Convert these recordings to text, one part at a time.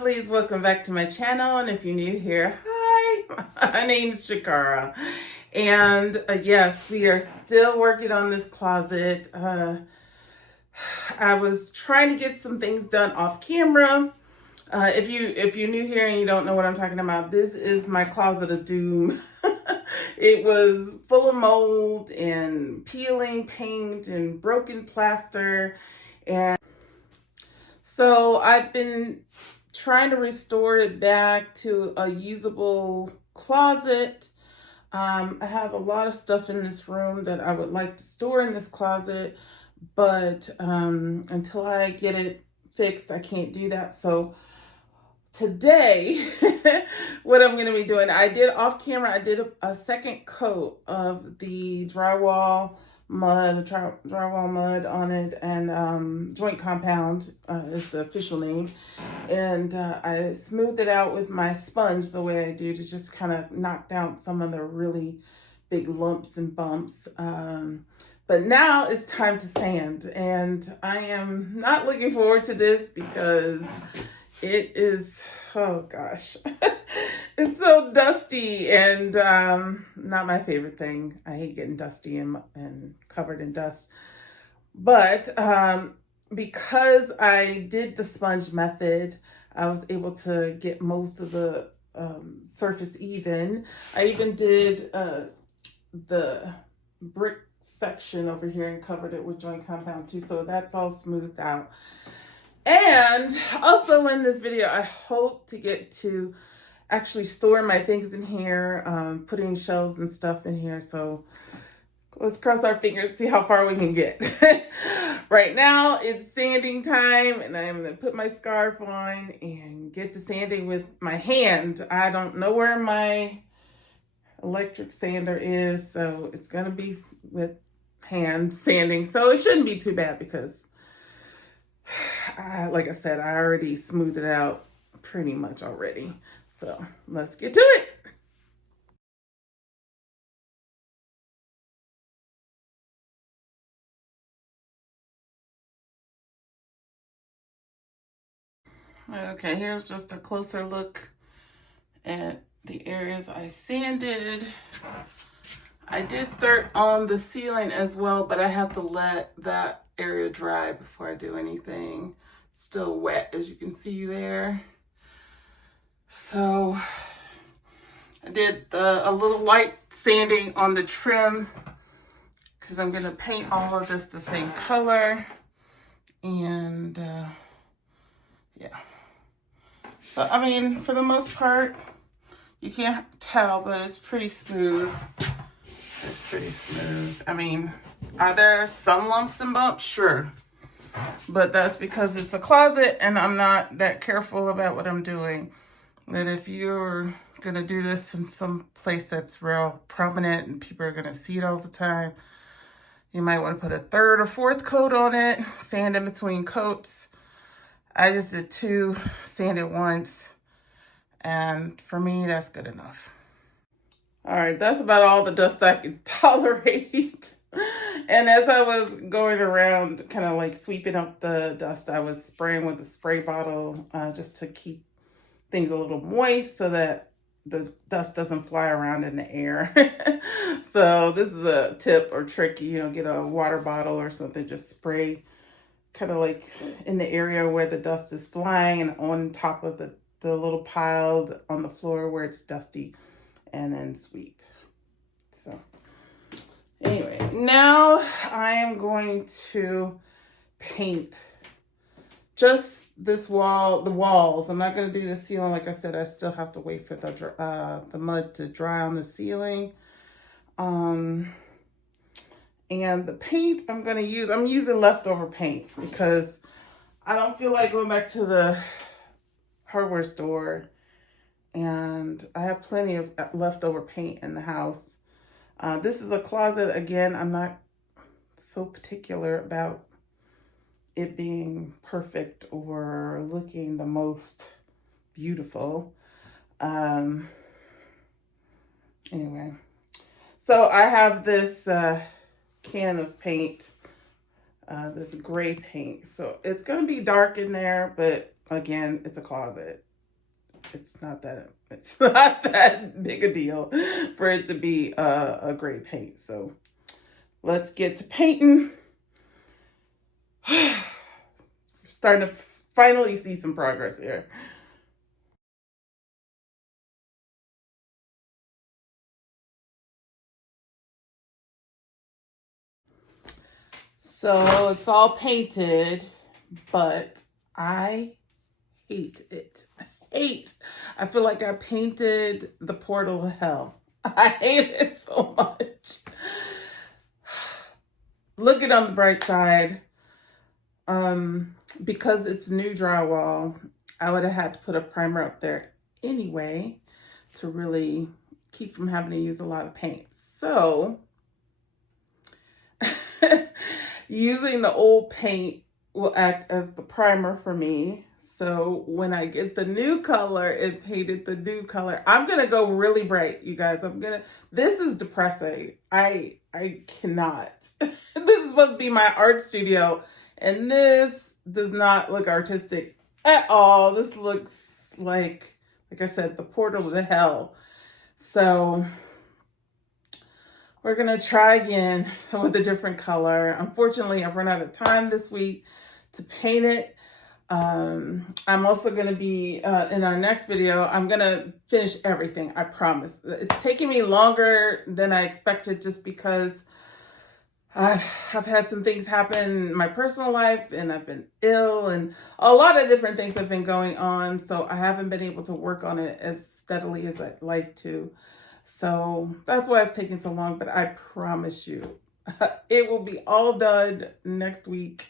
lovelies, welcome back to my channel. And if you're new here, hi, my name's Shakara. And yes, we are still working on this closet. I was trying to get some things done off camera. If you're new here and you don't know what I'm talking about, this is my closet of doom. It was full of mold and peeling paint and broken plaster. And so I've been trying to restore it back to a usable closet. I have a lot of stuff in this room that I would like to store in this closet, but until I get it fixed, I can't do that. So today, what I'm going to be doing, I did off camera, I did a second coat of the drywall mud on it, and joint compound is the official name. And I smoothed it out with my sponge the way I do to just kind of knock down some of the really big lumps and bumps. But now it's time to sand, and I am not looking forward to this because it is, oh gosh, it's so dusty and not my favorite thing. I hate getting dusty and covered in dust. But because I did the sponge method, I was able to get most of the surface even. I even did the brick section over here and covered it with joint compound too. So that's all smoothed out. And also in this video, I hope to get to actually store my things in here, putting shelves and stuff in here. So let's cross our fingers, see how far we can get. Right now, it's sanding time, and I'm going to put my scarf on and get to sanding with my hand. I don't know where my electric sander is, so it's going to be with hand sanding. So it shouldn't be too bad because like I said, I already smoothed it out pretty much already. So let's get to it. Okay, here's just a closer look at the areas I sanded. I did start on the ceiling as well, but I have to let that area dry before I do anything. It's still wet, as you can see there. So I did a little light sanding on the trim because I'm going to paint all of this the same color. And yeah. So, I mean, for the most part, you can't tell, but it's pretty smooth. It's pretty smooth. I mean, are there some lumps and bumps? Sure. But that's because it's a closet and I'm not that careful about what I'm doing. But if you're going to do this in some place that's real prominent and people are going to see it all the time, you might want to put a third or fourth coat on it, sand in between coats. I just did 2, sanded once, and for me, that's good enough. All right, that's about all the dust I could tolerate. And as I was going around, kind of like sweeping up the dust, I was spraying with a spray bottle just to keep things a little moist so that the dust doesn't fly around in the air. So this is a tip or trick, get a water bottle or something, just spray kind of like in the area where the dust is flying and on top of the little pile on the floor where it's dusty, and then sweep. So anyway, now I am going to paint just this wall, the walls. I'm not going to do the ceiling. Like I said, I still have to wait for the mud to dry on the ceiling. And the paint I'm going to use, I'm using leftover paint because I don't feel like going back to the hardware store, and I have plenty of leftover paint in the house. This is a closet. Again, I'm not so particular about it being perfect or looking the most beautiful. Anyway, so I have this can of paint, this gray paint. So it's going to be dark in there, but again, it's a closet. it's not that big a deal for it to be a gray paint. So let's get to painting. Starting to finally see some progress here. So it's all painted, but I hate it. I feel like I painted the portal to hell. I hate it so much. Looking on the bright side, because it's new drywall, I would have had to put a primer up there anyway to really keep from having to use a lot of paint. So using the old paint will act as the primer for me. So when I get the new color and painted the new color, I'm gonna go really bright, you guys. This is depressing. I cannot. This is supposed to be my art studio, and this does not look artistic at all. This looks like I said, the portal to hell. So we're gonna try again with a different color. Unfortunately, I've run out of time this week to paint it. I'm also gonna be, in our next video, I'm gonna finish everything, I promise. It's taking me longer than I expected just because I've had some things happen in my personal life, and I've been ill, and a lot of different things have been going on. So I haven't been able to work on it as steadily as I'd like to. So that's why it's taking so long, but I promise you, it will be all done next week.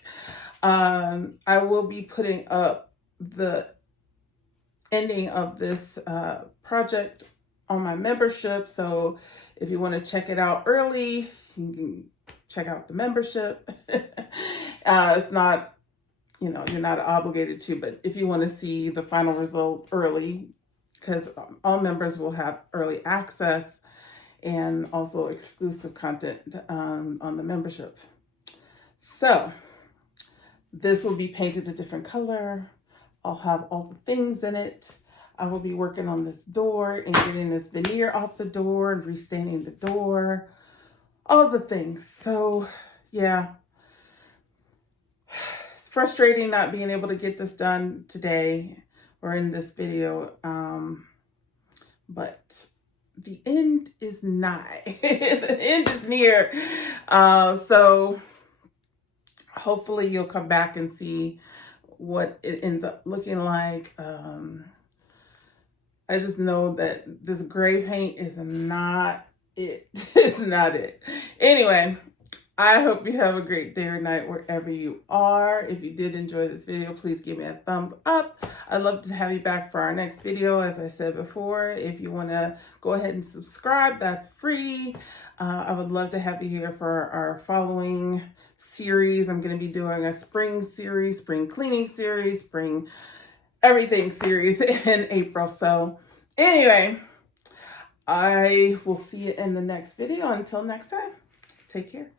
I will be putting up the ending of this project on my membership. So if you want to check it out early, you can check out the membership. It's not, you're not obligated to, but if you want to see the final result early, because all members will have early access and also exclusive content on the membership. So this will be painted a different color. I'll have all the things in it. I will be working on this door and getting this veneer off the door and restaining the door, all the things. So yeah, it's frustrating not being able to get this done today or in this video, but the end is nigh. The end is near. So hopefully you'll come back and see what it ends up looking like. I just know that this gray paint is not it. It's not it. Anyway, I hope you have a great day or night wherever you are. If you did enjoy this video, please give me a thumbs up. I'd love to have you back for our next video. As I said before, if you want to go ahead and subscribe, that's free. I would love to have you here for our following series. I'm going to be doing a spring series, spring cleaning series, spring everything series in April. So anyway, I will see you in the next video. Until next time, take care.